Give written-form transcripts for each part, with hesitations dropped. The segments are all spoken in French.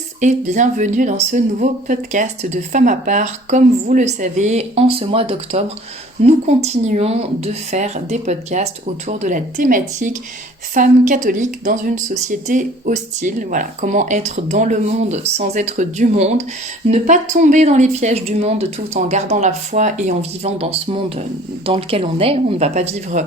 tous et bienvenue dans ce nouveau podcast de Femmes à part. Comme vous le savez, en ce mois d'octobre, nous continuons de faire des podcasts autour de la thématique femmes catholiques dans une société hostile. Voilà, comment être dans le monde sans être du monde, ne pas tomber dans les pièges du monde tout en gardant la foi et en vivant dans ce monde dans lequel on est. On ne va pas vivre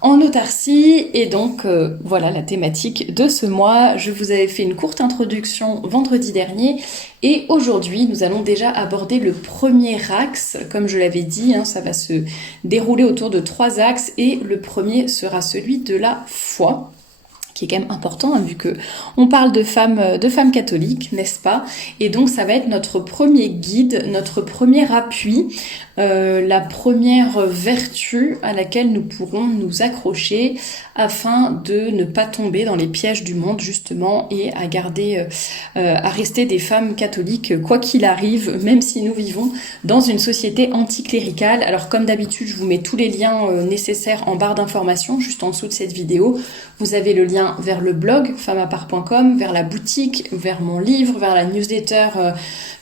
en autarcie, et donc voilà la thématique de ce mois. Je vous avais fait une courte introduction vendredi dernier, et aujourd'hui nous allons déjà aborder le premier axe. Comme je l'avais dit, ça va se dérouler autour de 3 axes, et le premier sera celui de la foi, qui est quand même important, vu que on parle de femmes catholiques, n'est-ce pas? Et donc ça va être notre premier guide, notre premier appui, la première vertu à laquelle nous pourrons nous accrocher afin de ne pas tomber dans les pièges du monde, justement, et à garder, à rester des femmes catholiques quoi qu'il arrive, même si nous vivons dans une société anticléricale. Alors comme d'habitude, je vous mets tous les liens nécessaires en barre d'informations, juste en dessous de cette vidéo. Vous avez le lien vers le blog femmesapart.com, vers la boutique, vers mon livre, vers la newsletter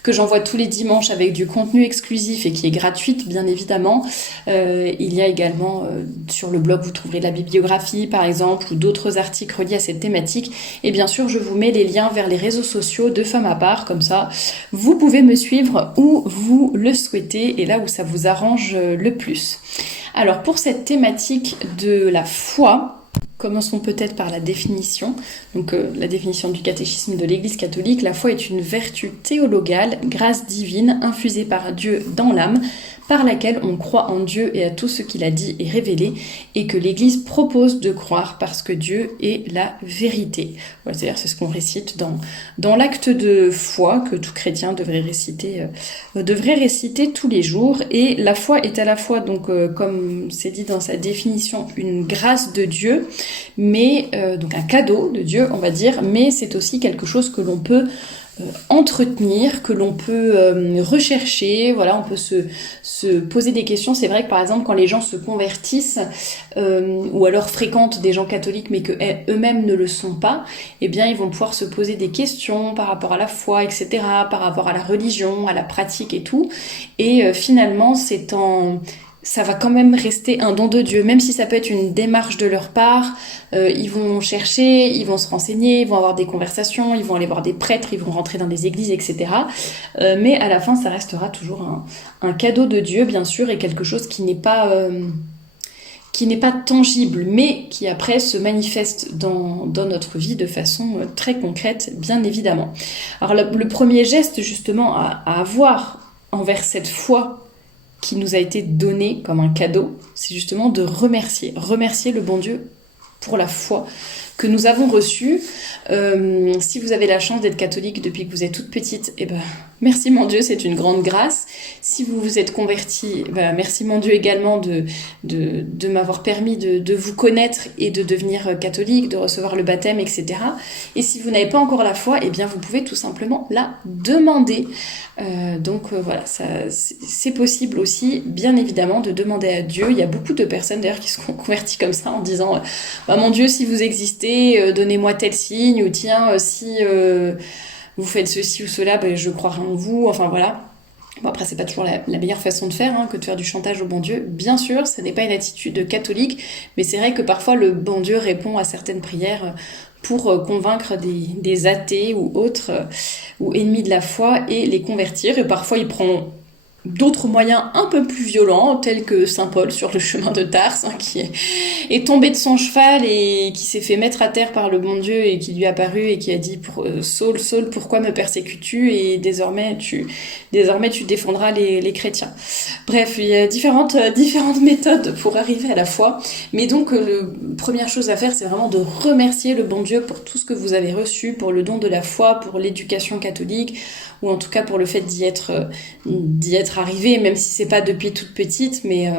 que j'envoie tous les dimanches avec du contenu exclusif et qui est gratuite, bien évidemment. Il y a également sur le blog, vous trouverez de la bibliographie par exemple, ou d'autres articles reliés à cette thématique. Et bien sûr, je vous mets les liens vers les réseaux sociaux de Femmes à part, comme ça vous pouvez me suivre où vous le souhaitez et là où ça vous arrange le plus. Alors pour cette thématique de la foi, commençons peut-être par la définition. Donc la définition du catéchisme de l'Église catholique: la foi est une vertu théologale, grâce divine, infusée par Dieu dans l'âme, par laquelle on croit en Dieu et à tout ce qu'il a dit et révélé, et que l'Église propose de croire parce que Dieu est la vérité. Voilà, c'est-à-dire c'est ce qu'on récite dans l'acte de foi que tout chrétien devrait réciter tous les jours. Et la foi est à la fois, donc comme c'est dit dans sa définition, une grâce de Dieu, mais donc un cadeau de Dieu, on va dire, mais c'est aussi quelque chose que l'on peut entretenir, que l'on peut rechercher. Voilà, on peut se poser des questions. C'est vrai que par exemple quand les gens se convertissent ou alors fréquentent des gens catholiques mais que eux-mêmes ne le sont pas, eh bien ils vont pouvoir se poser des questions par rapport à la foi, etc., par rapport à la religion, à la pratique et tout, et finalement ça va quand même rester un don de Dieu, même si ça peut être une démarche de leur part. Ils vont chercher, ils vont se renseigner, ils vont avoir des conversations, ils vont aller voir des prêtres, ils vont rentrer dans des églises, etc. Mais à la fin, ça restera toujours un cadeau de Dieu, bien sûr, et quelque chose qui n'est pas tangible, mais qui après se manifeste dans notre vie de façon très concrète, bien évidemment. Alors le premier geste, justement, à avoir envers cette foi qui nous a été donné comme un cadeau, c'est justement de remercier le bon Dieu pour la foi que nous avons reçue. Si vous avez la chance d'être catholique depuis que vous êtes toute petite, merci mon Dieu, c'est une grande grâce. Si vous vous êtes converti, merci mon Dieu également de m'avoir permis de vous connaître et de devenir catholique, de recevoir le baptême, etc. Et si vous n'avez pas encore la foi, vous pouvez tout simplement la demander. Voilà, c'est possible aussi, bien évidemment, de demander à Dieu. Il y a beaucoup de personnes d'ailleurs qui se sont converties comme ça en disant mon Dieu, si vous existez, donnez-moi tel signe, ou tiens, si vous faites ceci ou cela, je croirai en vous. Enfin voilà. Bon, après, c'est pas toujours la meilleure façon de faire, que de faire du chantage au bon Dieu. Bien sûr, ce n'est pas une attitude catholique, mais c'est vrai que parfois le bon Dieu répond à certaines prières pour convaincre des athées ou autres, ou ennemis de la foi, et les convertir. Et parfois, il prend d'autres moyens un peu plus violents, tels que saint Paul sur le chemin de Tarse, qui est tombé de son cheval et qui s'est fait mettre à terre par le bon Dieu, et qui lui est apparu et qui a dit Saul, Saul, pourquoi me persécutes-tu, et désormais tu défendras les chrétiens. Bref, il y a différentes méthodes pour arriver à la foi, mais donc la première chose à faire, c'est vraiment de remercier le bon Dieu pour tout ce que vous avez reçu, pour le don de la foi, pour l'éducation catholique, ou en tout cas pour le fait d'y être arrivée, même si c'est pas depuis toute petite, mais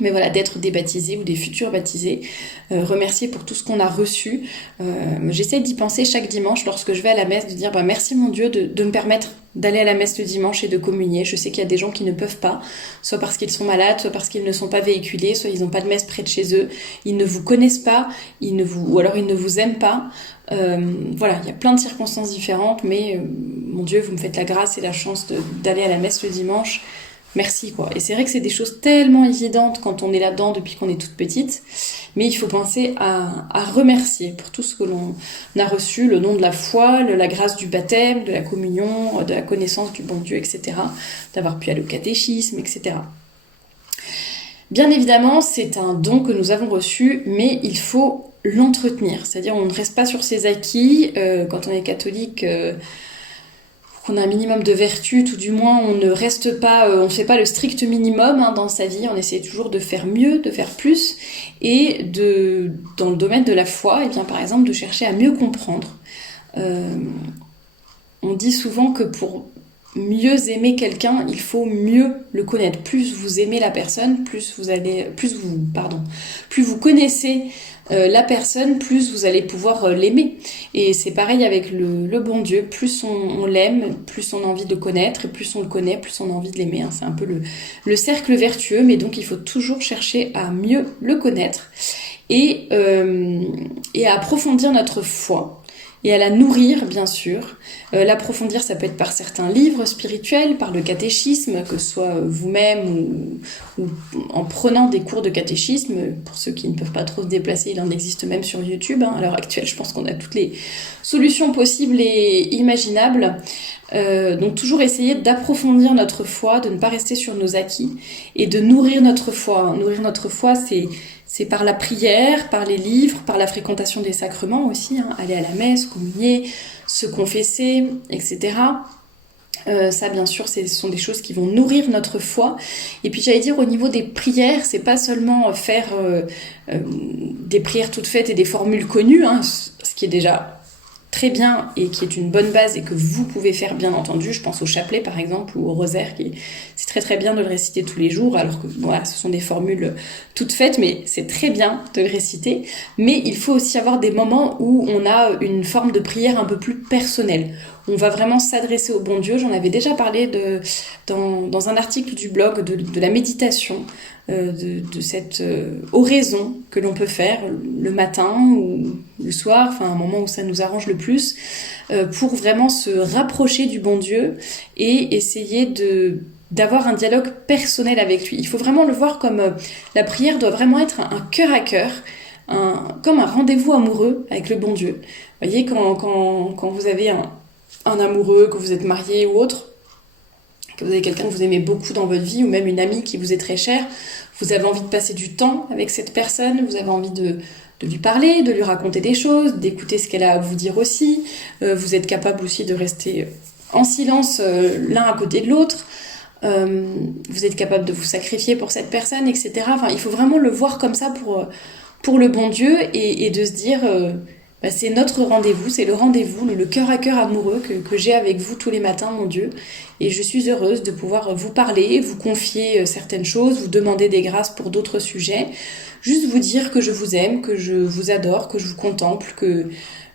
mais voilà, d'être des baptisés ou des futurs baptisés, remercier pour tout ce qu'on a reçu. J'essaie d'y penser chaque dimanche lorsque je vais à la messe, de dire merci mon Dieu de me permettre d'aller à la messe le dimanche et de communier. Je sais qu'il y a des gens qui ne peuvent pas, soit parce qu'ils sont malades, soit parce qu'ils ne sont pas véhiculés, soit ils n'ont pas de messe près de chez eux, ils ne vous connaissent pas, ou alors ils ne vous aiment pas. Voilà, il y a plein de circonstances différentes, mais mon Dieu, vous me faites la grâce et la chance d'aller à la messe le dimanche. Merci quoi. Et c'est vrai que c'est des choses tellement évidentes quand on est là-dedans depuis qu'on est toute petite, mais il faut penser à remercier pour tout ce que l'on a reçu, le don de la foi, la grâce du baptême, de la communion, de la connaissance du bon Dieu, etc. D'avoir pu aller au catéchisme, etc. Bien évidemment, c'est un don que nous avons reçu, mais il faut l'entretenir. C'est-à-dire on ne reste pas sur ses acquis. Quand on est catholique... qu'on a un minimum de vertu, tout du moins on ne reste pas, on ne fait pas le strict minimum dans sa vie, on essaie toujours de faire mieux, de faire plus, et dans le domaine de la foi, et bien par exemple de chercher à mieux comprendre. On dit souvent que pour mieux aimer quelqu'un, il faut mieux le connaître. Plus vous aimez la personne, plus vous connaissez la personne, plus vous allez pouvoir l'aimer. Et c'est pareil avec le bon Dieu. Plus on l'aime, plus on a envie de le connaître, et plus on le connaît, plus on a envie de l'aimer. C'est un peu le cercle vertueux, mais donc il faut toujours chercher à mieux le connaître et à approfondir notre foi. Et à la nourrir, bien sûr. L'approfondir, ça peut être par certains livres spirituels, par le catéchisme, que ce soit vous-même ou en prenant des cours de catéchisme. Pour ceux qui ne peuvent pas trop se déplacer, il en existe même sur YouTube. À l'heure actuelle, je pense qu'on a toutes les solutions possibles et imaginables. Donc toujours essayer d'approfondir notre foi, de ne pas rester sur nos acquis et de nourrir notre foi. Nourrir notre foi, c'est par la prière, par les livres, par la fréquentation des sacrements aussi, aller à la messe, communier, se confesser, etc. Ça, bien sûr, ce sont des choses qui vont nourrir notre foi. Et puis, j'allais dire, au niveau des prières, c'est pas seulement faire des prières toutes faites et des formules connues, ce qui est déjà très bien et qui est une bonne base et que vous pouvez faire bien entendu. Je pense au chapelet par exemple ou au rosaire, c'est très très bien de le réciter tous les jours, alors que voilà, ce sont des formules toutes faites, mais c'est très bien de le réciter. Mais il faut aussi avoir des moments où on a une forme de prière un peu plus personnelle. On va vraiment s'adresser au bon Dieu. J'en avais déjà parlé dans un article du blog de la méditation, de cette oraison que l'on peut faire le matin ou le soir, enfin un moment où ça nous arrange le plus, pour vraiment se rapprocher du bon Dieu et essayer d'avoir un dialogue personnel avec lui. Il faut vraiment le voir comme la prière doit vraiment être un cœur à cœur, comme un rendez-vous amoureux avec le bon Dieu. Vous voyez, quand vous avez un amoureux, que vous êtes marié ou autre, que vous avez quelqu'un que vous aimez beaucoup dans votre vie, ou même une amie qui vous est très chère, vous avez envie de passer du temps avec cette personne, vous avez envie de lui parler, de lui raconter des choses, d'écouter ce qu'elle a à vous dire aussi, vous êtes capable aussi de rester en silence l'un à côté de l'autre, vous êtes capable de vous sacrifier pour cette personne, etc. Enfin, il faut vraiment le voir comme ça pour le bon Dieu et de se dire... c'est notre rendez-vous, c'est le rendez-vous, le cœur à cœur amoureux que j'ai avec vous tous les matins, mon Dieu. Et je suis heureuse de pouvoir vous parler, vous confier certaines choses, vous demander des grâces pour d'autres sujets. Juste vous dire que je vous aime, que je vous adore, que je vous contemple, que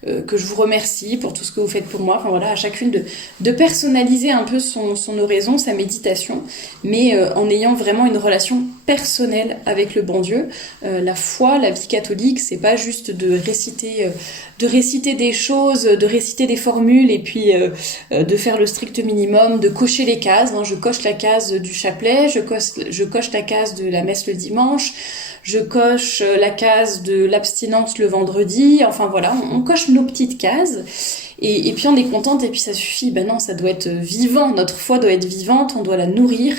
je vous remercie pour tout ce que vous faites pour moi. Enfin voilà, à chacune de personnaliser un peu son oraison, sa méditation, mais en ayant vraiment une relation personnelle avec le bon Dieu. La foi, la vie catholique, c'est pas juste de réciter des choses, de réciter des formules et puis de faire le strict minimum, de cocher les cases. Je coche la case du chapelet, je coche la case de la messe le dimanche, je coche la case de l'abstinence le vendredi. Enfin voilà, on coche nos petites cases et puis on est contente et puis ça suffit. Non, ça doit être vivant, notre foi doit être vivante, on doit la nourrir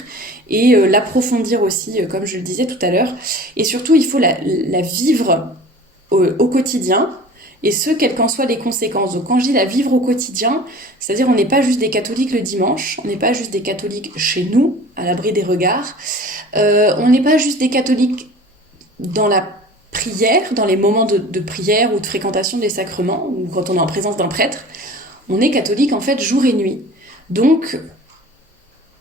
et l'approfondir aussi, comme je le disais tout à l'heure. Et surtout, il faut la vivre au quotidien. Et ce, quelles qu'en soient les conséquences. Donc quand je dis la vivre au quotidien, c'est-à-dire on n'est pas juste des catholiques le dimanche, on n'est pas juste des catholiques chez nous, à l'abri des regards, on n'est pas juste des catholiques dans la prière, dans les moments de prière ou de fréquentation des sacrements, ou quand on est en présence d'un prêtre, on est catholique en fait jour et nuit. Donc,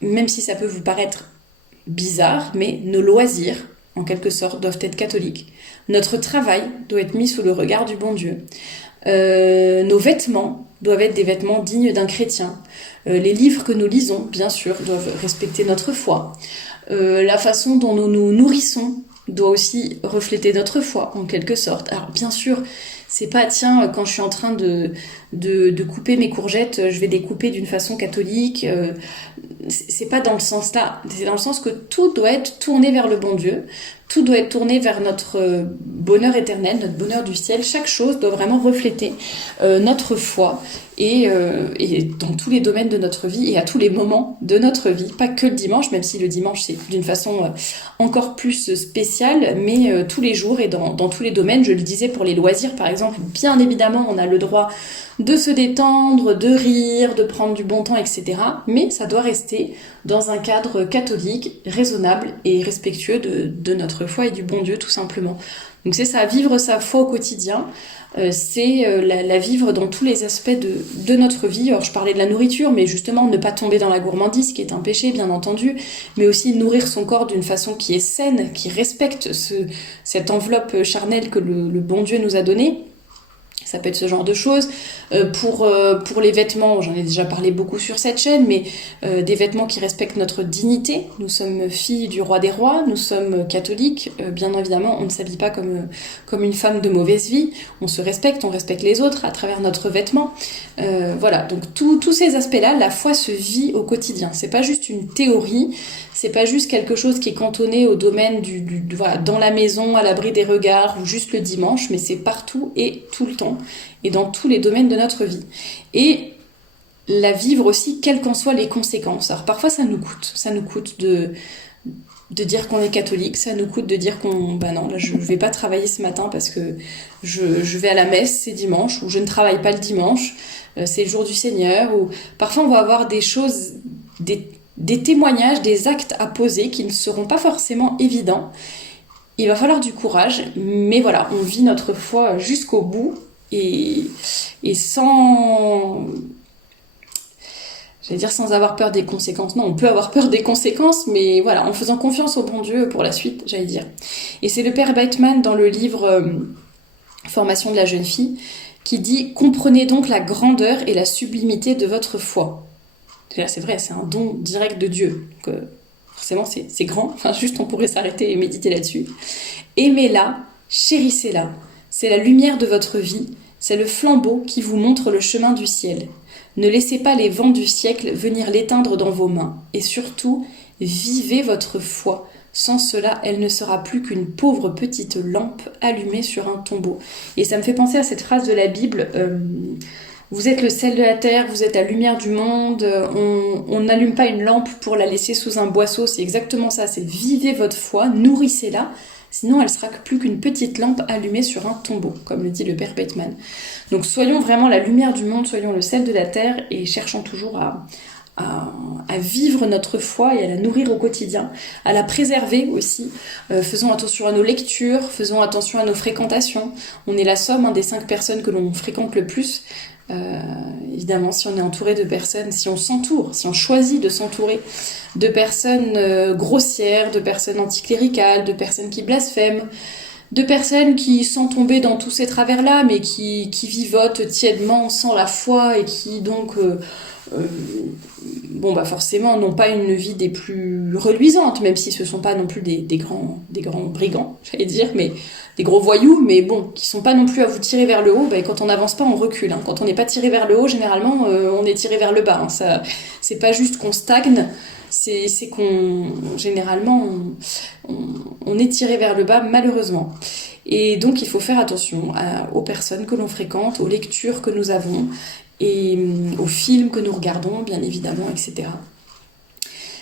même si ça peut vous paraître bizarre, mais nos loisirs, en quelque sorte, doivent être catholiques. Notre travail doit être mis sous le regard du bon Dieu. Nos vêtements doivent être des vêtements dignes d'un chrétien. Les livres que nous lisons, bien sûr, doivent respecter notre foi. La façon dont nous nous nourrissons doit aussi refléter notre foi, en quelque sorte. Alors, bien sûr, c'est pas, tiens, quand je suis en train de couper mes courgettes, je vais les couper d'une façon catholique. C'est pas dans le sens là. C'est dans le sens que tout doit être tourné vers le bon Dieu. Tout doit être tourné vers notre bonheur éternel, notre bonheur du ciel. Chaque chose doit vraiment refléter notre foi et dans tous les domaines de notre vie et à tous les moments de notre vie. Pas que le dimanche, même si le dimanche c'est d'une façon encore plus spéciale, mais tous les jours et dans tous les domaines. Je le disais pour les loisirs par exemple, bien évidemment on a le droit de se détendre, de rire, de prendre du bon temps, etc. Mais ça doit rester dans un cadre catholique, raisonnable et respectueux de notre foi et du bon Dieu tout simplement. Donc c'est ça, vivre sa foi au quotidien, c'est la vivre dans tous les aspects de notre vie. Alors je parlais de la nourriture, mais justement ne pas tomber dans la gourmandise, qui est un péché bien entendu, mais aussi nourrir son corps d'une façon qui est saine, qui respecte cette enveloppe charnelle que le bon Dieu nous a donnée. Ça peut être ce genre de choses. Pour les vêtements, j'en ai déjà parlé beaucoup sur cette chaîne, mais des vêtements qui respectent notre dignité. Nous sommes filles du roi des rois, nous sommes catholiques. Bien évidemment, on ne s'habille pas comme une femme de mauvaise vie. On se respecte, on respecte les autres à travers notre vêtement. Voilà, donc tous ces aspects-là, la foi se vit au quotidien. C'est pas juste une théorie, c'est pas juste quelque chose qui est cantonné au domaine voilà, dans la maison, à l'abri des regards, ou juste le dimanche, mais c'est partout et tout le temps, et dans tous les domaines de notre vie. Et la vivre aussi, quelles qu'en soient les conséquences. Alors parfois ça nous coûte de dire qu'on est catholique, ça nous coûte de dire non, là je vais pas travailler ce matin parce que je vais à la messe, c'est dimanche, ou je ne travaille pas le dimanche, c'est le jour du Seigneur, ou parfois on va avoir des choses, des témoignages, des actes à poser qui ne seront pas forcément évidents. Il va falloir du courage, mais voilà, on vit notre foi jusqu'au bout et sans avoir peur des conséquences. Non, on peut avoir peur des conséquences, mais voilà, en faisant confiance au bon Dieu pour la suite, j'allais dire. Et c'est le père Bateman dans le livre Formation de la jeune fille qui dit « Comprenez donc la grandeur et la sublimité de votre foi ». C'est vrai, c'est un don direct de Dieu. Donc, forcément, c'est grand. Enfin, juste, on pourrait s'arrêter et méditer là-dessus. Aimez-la, chérissez-la. C'est la lumière de votre vie. C'est le flambeau qui vous montre le chemin du ciel. Ne laissez pas les vents du siècle venir l'éteindre dans vos mains. Et surtout, vivez votre foi. Sans cela, elle ne sera plus qu'une pauvre petite lampe allumée sur un tombeau. Et ça me fait penser à cette phrase de la Bible... Vous êtes le sel de la terre, vous êtes la lumière du monde, on n'allume pas une lampe pour la laisser sous un boisseau, c'est exactement ça, c'est vivez votre foi, nourrissez-la, sinon elle sera plus qu'une petite lampe allumée sur un tombeau, comme le dit le père Bateman. Donc soyons vraiment la lumière du monde, soyons le sel de la terre et cherchons toujours à vivre notre foi et à la nourrir au quotidien, à la préserver aussi. Faisons attention à nos lectures, faisons attention à nos fréquentations. On est la somme des 5 personnes que l'on fréquente le plus. Évidemment, si on est entouré de personnes, si on choisit de s'entourer de personnes grossières, de personnes anticléricales, de personnes qui blasphèment, de personnes qui sont tombées dans tous ces travers-là, mais qui vivotent tièdement sans la foi et qui donc forcément n'ont pas une vie des plus reluisantes, même si ce ne sont pas non plus des grands brigands, j'allais dire, mais des gros voyous, mais bon, qui sont pas non plus à vous tirer vers le haut. Quand on n'avance pas, on recule. Hein. Quand on n'est pas tiré vers le haut, généralement, on est tiré vers le bas. Hein. Ça, c'est pas juste qu'on stagne, c'est qu'on généralement on est tiré vers le bas, malheureusement. Et donc, il faut faire attention aux personnes que l'on fréquente, aux lectures que nous avons et aux films que nous regardons, bien évidemment, etc.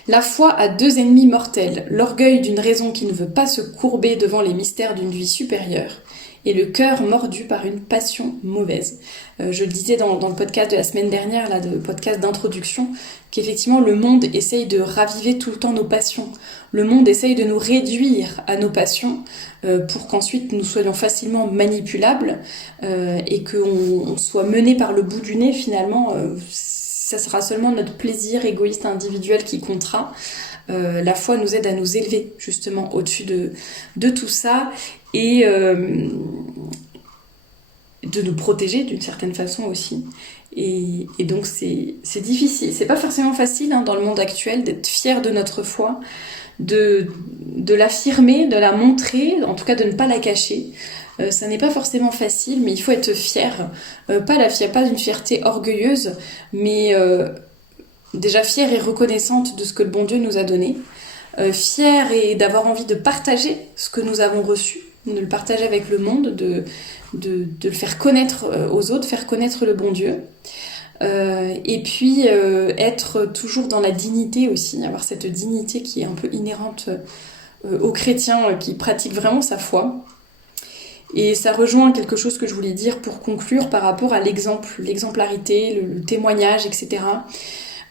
La foi a 2 ennemis mortels, l'orgueil d'une raison qui ne veut pas se courber devant les mystères d'une vie supérieure, et le cœur mordu par une passion mauvaise. Je le disais dans le podcast de la semaine dernière, le podcast d'introduction, qu'effectivement le monde essaye de raviver tout le temps nos passions. Le monde essaye de nous réduire à nos passions pour qu'ensuite nous soyons facilement manipulables et qu'on soit menés par le bout du nez finalement. ça sera seulement notre plaisir égoïste individuel qui comptera. La foi nous aide à nous élever justement au-dessus de tout ça et de nous protéger d'une certaine façon aussi. Et donc c'est difficile, c'est pas forcément facile dans le monde actuel d'être fier de notre foi, de l'affirmer, de la montrer, en tout cas de ne pas la cacher. Ça n'est pas forcément facile, mais il faut être fier. Pas d'une fierté orgueilleuse, mais déjà fière et reconnaissante de ce que le bon Dieu nous a donné. Fière et d'avoir envie de partager ce que nous avons reçu, de le partager avec le monde, de le faire connaître aux autres, faire connaître le bon Dieu. Et puis être toujours dans la dignité aussi, avoir cette dignité qui est un peu inhérente aux chrétiens qui pratiquent vraiment sa foi. Et ça rejoint quelque chose que je voulais dire pour conclure par rapport à l'exemplarité, le témoignage, etc.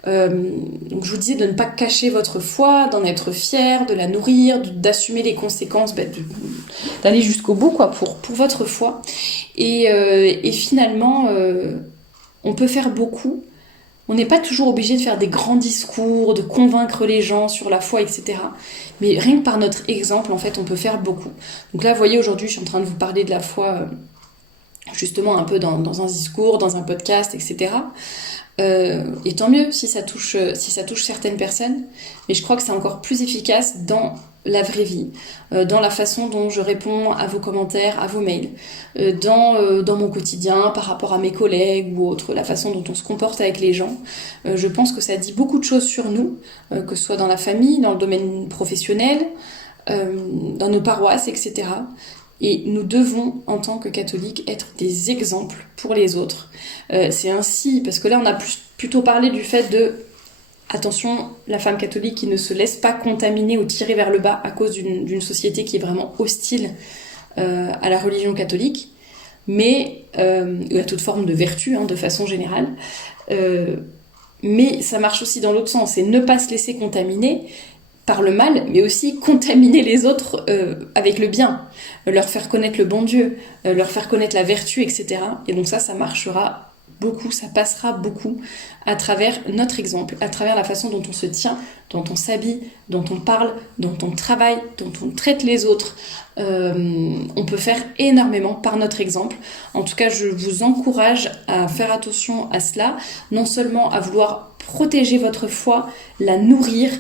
Donc je vous disais de ne pas cacher votre foi, d'en être fier, de la nourrir, d'assumer les conséquences, d'aller jusqu'au bout pour votre foi. Et finalement, on peut faire beaucoup. On n'est pas toujours obligé de faire des grands discours, de convaincre les gens sur la foi, etc. Mais rien que par notre exemple, en fait, on peut faire beaucoup. Donc là, vous voyez, aujourd'hui, je suis en train de vous parler de la foi, justement un peu dans un discours, dans un podcast, etc. Et tant mieux si ça touche certaines personnes, mais je crois que c'est encore plus efficace dans la vraie vie, dans la façon dont je réponds à vos commentaires, à vos mails, dans mon quotidien par rapport à mes collègues ou autres, la façon dont on se comporte avec les gens. Je pense que ça dit beaucoup de choses sur nous, que ce soit dans la famille, dans le domaine professionnel, dans nos paroisses, etc. Et nous devons, en tant que catholiques, être des exemples pour les autres. C'est ainsi, parce que là, on a plutôt parlé du fait de, attention, la femme catholique qui ne se laisse pas contaminer ou tirer vers le bas à cause d'une société qui est vraiment hostile à la religion catholique, mais à toute forme de vertu, de façon générale. Mais ça marche aussi dans l'autre sens, c'est ne pas se laisser contaminer par le mal, mais aussi contaminer les autres avec le bien, leur faire connaître le bon Dieu, leur faire connaître la vertu, etc. Et donc ça marchera beaucoup, ça passera beaucoup à travers notre exemple, à travers la façon dont on se tient, dont on s'habille, dont on parle, dont on travaille, dont on traite les autres. On peut faire énormément par notre exemple. En tout cas, je vous encourage à faire attention à cela, non seulement à vouloir protéger votre foi, la nourrir,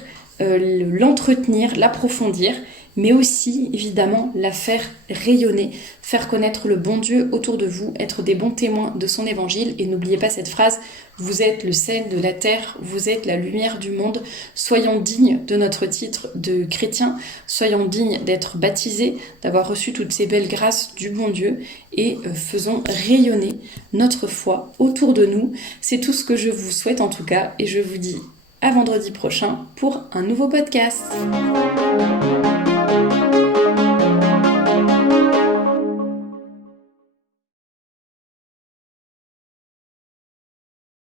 l'entretenir, l'approfondir, mais aussi évidemment la faire rayonner, faire connaître le bon Dieu autour de vous, être des bons témoins de son évangile. Et n'oubliez pas cette phrase, vous êtes le sel de la terre, vous êtes la lumière du monde. Soyons dignes de notre titre de chrétien, soyons dignes d'être baptisés, d'avoir reçu toutes ces belles grâces du bon Dieu et faisons rayonner notre foi autour de nous. C'est tout ce que je vous souhaite en tout cas et je vous dis à vendredi prochain pour un nouveau podcast.